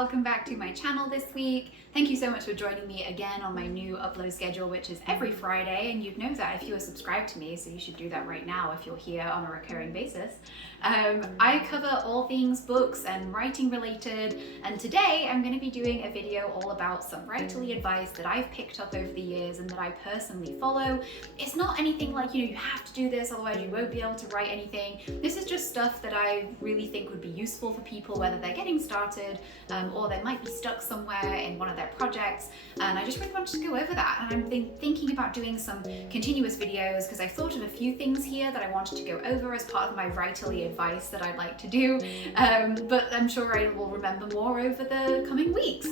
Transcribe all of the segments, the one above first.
welcome back to my channel this week. Thank you so much for joining me again on my new upload schedule, which is every Friday, and you'd know that if you are subscribed to me, so you should do that right now if you're here on a recurring basis. I cover all things books and writing related, and today I'm going to be doing a video all about some writerly advice that I've picked up over the years and that I personally follow. It's not anything like, you have to do this, otherwise you won't be able to write anything. This is just stuff that I really think would be useful for people, whether they're getting started or they might be stuck somewhere in one of their projects, and I just really wanted to go over that. And I've been thinking about doing some continuous videos because I've thought of a few things here that I wanted to go over as part of my writerly advice that I'd like to do, but I'm sure I will remember more over the coming weeks.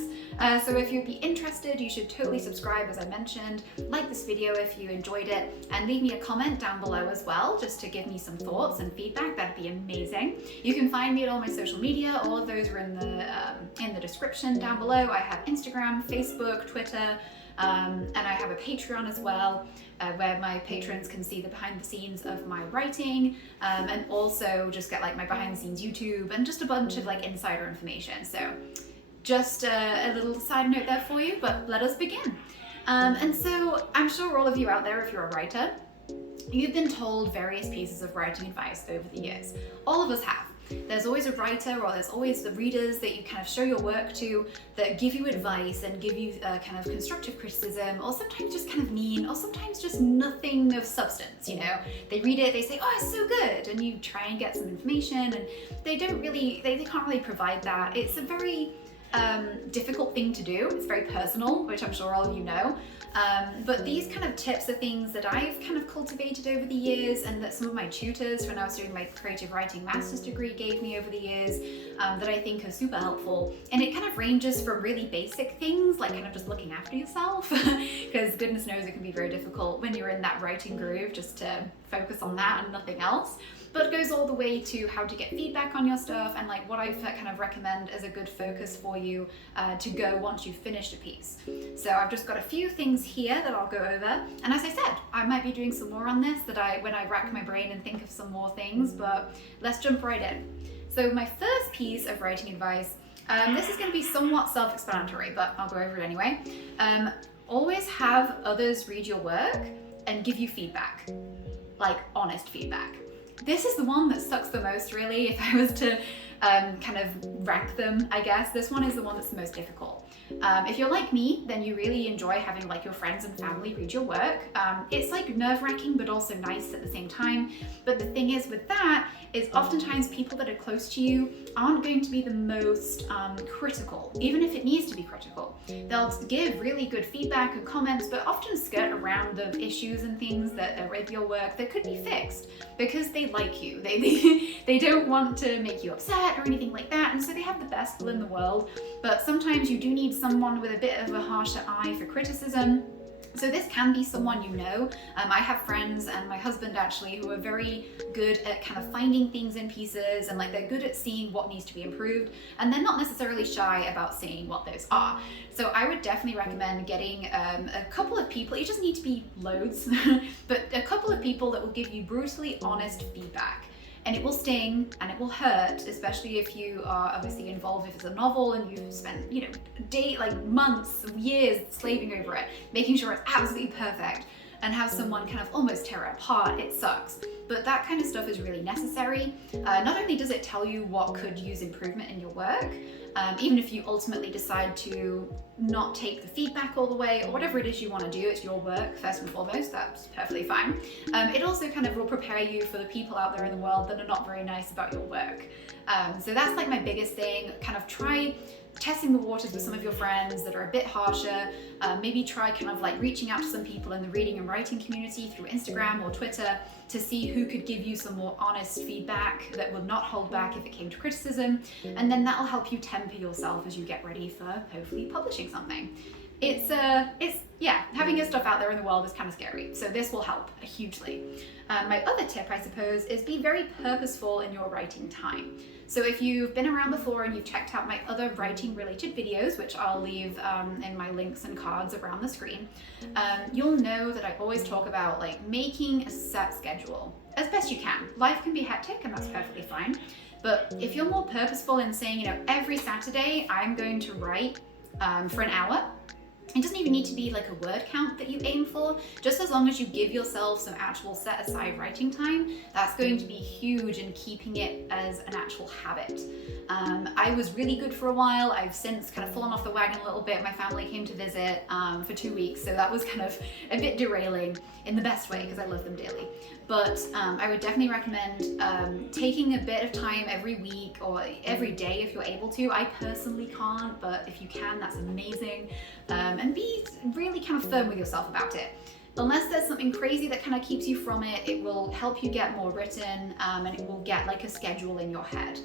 So if you'd be interested, you should totally subscribe, as I mentioned, like this video if you enjoyed it, and leave me a comment down below as well, just to give me some thoughts and feedback. That'd be amazing. You can find me at all my social media. All of those are in the description down below. I have Instagram, Facebook, Twitter, and I have a Patreon as well, where my patrons can see the behind the scenes of my writing, and also just get like my behind the scenes YouTube and just a bunch of like insider information. So just a little side note there for you, but let us begin. And so I'm sure all of you out there, if you're a writer, you've been told various pieces of writing advice over the years. All of us have. There's always a writer, or there's always the readers that you kind of show your work to, that give you advice and give you kind of constructive criticism, or sometimes just kind of mean, or sometimes just nothing of substance. They read it, they say, oh, it's so good, and you try and get some information, and they can't really provide that. It's a very difficult thing to do. It's very personal, which I'm sure all of you know. But these kind of tips are things that I've kind of cultivated over the years, and that some of my tutors when I was doing my creative writing master's degree gave me over the years, that I think are super helpful. And it kind of ranges from really basic things like kind of just looking after yourself, because goodness knows it can be very difficult when you're in that writing groove just to focus on that and nothing else. But it goes all the way to how to get feedback on your stuff, and like what I kind of recommend as a good focus for you to go once you've finished a piece. So I've just got a few things here that I'll go over, and as I said, I might be doing some more on this when I rack my brain and think of some more things, but let's jump right in. So my first piece of writing advice, this is going to be somewhat self-explanatory, but I'll go over it anyway. Always have others read your work and give you feedback, like honest feedback. This is the one that sucks the most, really. If I was to kind of rank them, I guess, this one is the one that's the most difficult. If you're like me, then you really enjoy having like your friends and family read your work. It's like nerve-wracking, but also nice at the same time. But the thing is with that is oftentimes people that are close to you aren't going to be the most critical, even if it needs to be critical. They'll give really good feedback and comments, but often skirt around the issues and things that are with your work that could be fixed because they like you. They don't want to make you upset or anything like that, and so they have the best will in the world. But sometimes you do need someone with a bit of a harsher eye for criticism. So this can be someone you know. I have friends and my husband actually who are very good at kind of finding things in pieces, and like they're good at seeing what needs to be improved, and they're not necessarily shy about saying what those are. So I would definitely recommend getting a couple of people. You just need to be loads, but a couple of people that will give you brutally honest feedback. And it will sting and it will hurt, especially if you are obviously involved, if it's a novel and you've spent, months, years slaving over it, making sure it's absolutely perfect, and have someone kind of almost tear it apart. It sucks. But that kind of stuff is really necessary. Not only does it tell you what could use improvement in your work, even if you ultimately decide to not take the feedback all the way, or whatever it is you want to do, it's your work first and foremost, that's perfectly fine. It also kind of will prepare you for the people out there in the world that are not very nice about your work. So that's like my biggest thing. Kind of try testing the waters with some of your friends that are a bit harsher. Maybe try kind of like reaching out to some people in the reading and writing community through Instagram or Twitter to see who could give you some more honest feedback that would not hold back if it came to criticism, and then that'll help you temper yourself as you get ready for hopefully publishing something. Having your stuff out there in the world is kind of scary, so this will help hugely. My other tip, I suppose, is be very purposeful in your writing time. So if you've been around before and you've checked out my other writing related videos, which I'll leave in my links and cards around the screen, you'll know that I always talk about like making a set schedule. as best you can. Life can be hectic and that's perfectly fine. But if you're more purposeful in saying, every Saturday I'm going to write for an hour, it doesn't even need to be like a word count that you aim for. Just as long as you give yourself some actual set aside writing time, that's going to be huge in keeping it as an actual habit. I was really good for a while. I've since kind of fallen off the wagon a little bit. My family came to visit for 2 weeks, so that was kind of a bit derailing in the best way because I love them dearly. But I would definitely recommend taking a bit of time every week or every day if you're able to. I personally can't, but if you can, that's amazing. And be really kind of firm with yourself about it. Unless there's something crazy that kind of keeps you from it, it will help you get more written, and it will get like a schedule in your head.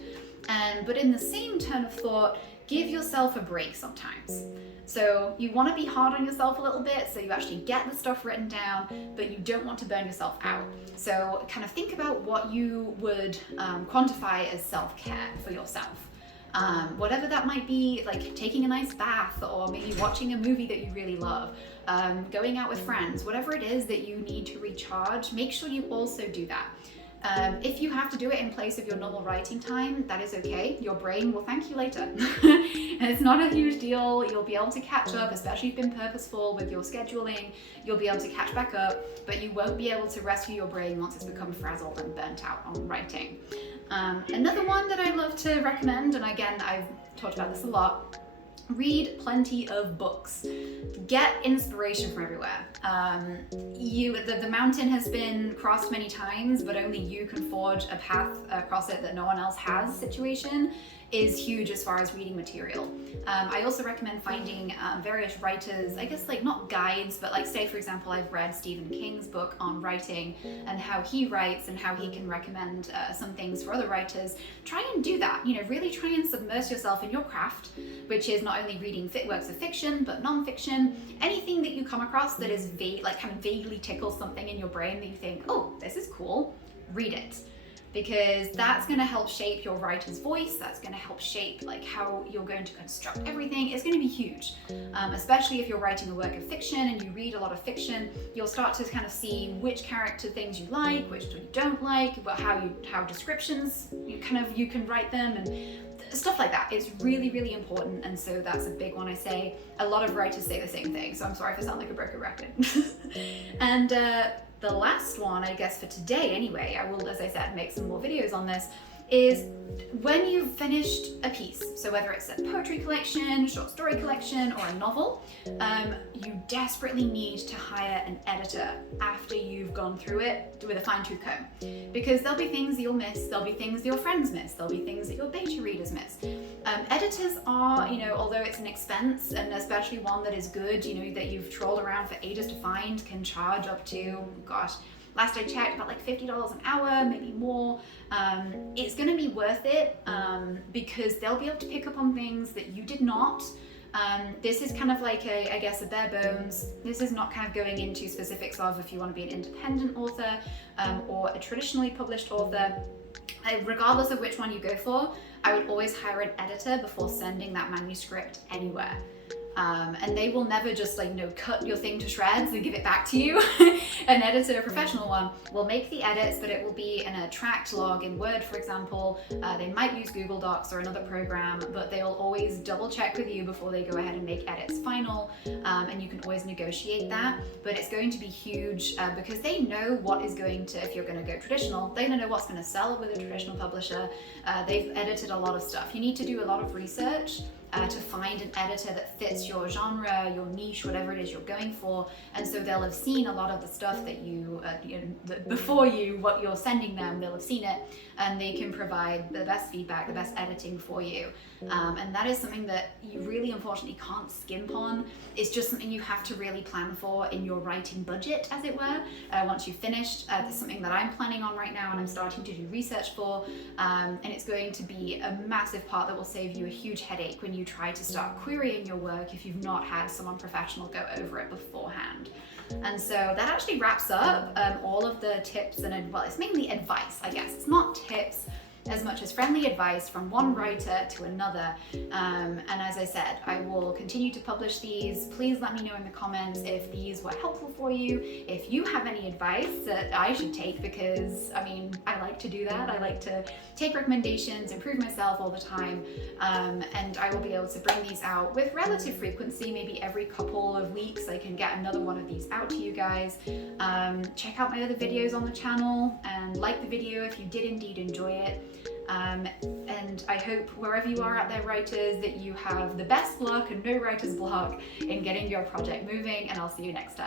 But in the same turn of thought, give yourself a break sometimes. So you want to be hard on yourself a little bit so you actually get the stuff written down, but you don't want to burn yourself out. So kind of think about what you would quantify as self-care for yourself. Whatever that might be, like taking a nice bath or maybe watching a movie that you really love, going out with friends, whatever it is that you need to recharge, make sure you also do that. If you have to do it in place of your normal writing time, that is okay. Your brain will thank you later. And it's not a huge deal. You'll be able to catch up, especially if you've been purposeful with your scheduling. You'll be able to catch back up, but you won't be able to rescue your brain once it's become frazzled and burnt out on writing. Another one that I love to recommend, and again, I've talked about this a lot, read plenty of books. Get inspiration from everywhere. The mountain has been crossed many times, but only you can forge a path across it that no one else has situation is huge as far as reading material. I also recommend finding various writers, I guess like not guides, but like say for example, I've read Stephen King's book on writing and how he writes and how he can recommend some things for other writers. Try and do that, really try and submerge yourself in your craft, which is not only reading works of fiction, but non-fiction. Anything that you come across that is kind of vaguely tickles something in your brain that you think, oh, this is cool, read it. Because that's going to help shape your writer's voice. That's going to help shape like how you're going to construct everything. It's going to be huge, especially if you're writing a work of fiction and you read a lot of fiction. You'll start to kind of see which character things you like, which you don't like, but how descriptions you can write them and stuff like that. It's really, really important, and so that's a big one. I say a lot of writers say the same thing, so I'm sorry if I sound like a broken record. And the last one, I guess for today anyway, I will, as I said, make some more videos on this, is when you've finished a piece, so whether it's a poetry collection, short story collection, or a novel, you desperately need to hire an editor after you've gone through it with a fine-tooth comb. Because there'll be things you'll miss, there'll be things that your friends miss, there'll be things that your beta readers miss. Editors are, although it's an expense, and especially one that is good, that you've trolled around for ages to find, can charge up to, gosh, last I checked, about like $50 an hour, maybe more. It's going to be worth it because they'll be able to pick up on things that you did not. This is kind of like I guess a bare bones. This is not kind of going into specifics of if you want to be an independent author or a traditionally published author. Regardless of which one you go for, I would always hire an editor before sending that manuscript anywhere. And they will never just cut your thing to shreds and give it back to you. An editor, a professional one, will make the edits, but it will be in a tracked log in Word, for example. They might use Google Docs or another program, but they will always double check with you before they go ahead and make edits final. And you can always negotiate that, but it's going to be huge because they know what is going to, if you're going to go traditional, they know what's going to sell with a traditional publisher. They've edited a lot of stuff. You need to do a lot of research to find an editor that fits your genre, your niche, whatever it is you're going for. And so they'll have seen a lot of the stuff that what you're sending them, they'll have seen it, and they can provide the best feedback, the best editing for you. And that is something that you really unfortunately can't skimp on. It's just something you have to really plan for in your writing budget, as it were. Once you've finished, it's something that I'm planning on right now and I'm starting to do research for. And it's going to be a massive part that will save you a huge headache when you try to start querying your work if you've not had someone professional go over it beforehand. And so that actually wraps up all of the tips and well, it's mainly advice, I guess. It's not tips. as much as friendly advice from one writer to another. And as I said, I will continue to publish these. Please let me know in the comments if these were helpful for you, if you have any advice that I should take, because I mean, I like to do that. I like to take recommendations, improve myself all the time, and I will be able to bring these out with relative frequency, maybe every couple of weeks I can get another one of these out to you guys. Check out my other videos on the channel and like the video if you did indeed enjoy it. And I hope wherever you are out there, writers, that you have the best luck and no writer's block in getting your project moving, and I'll see you next time.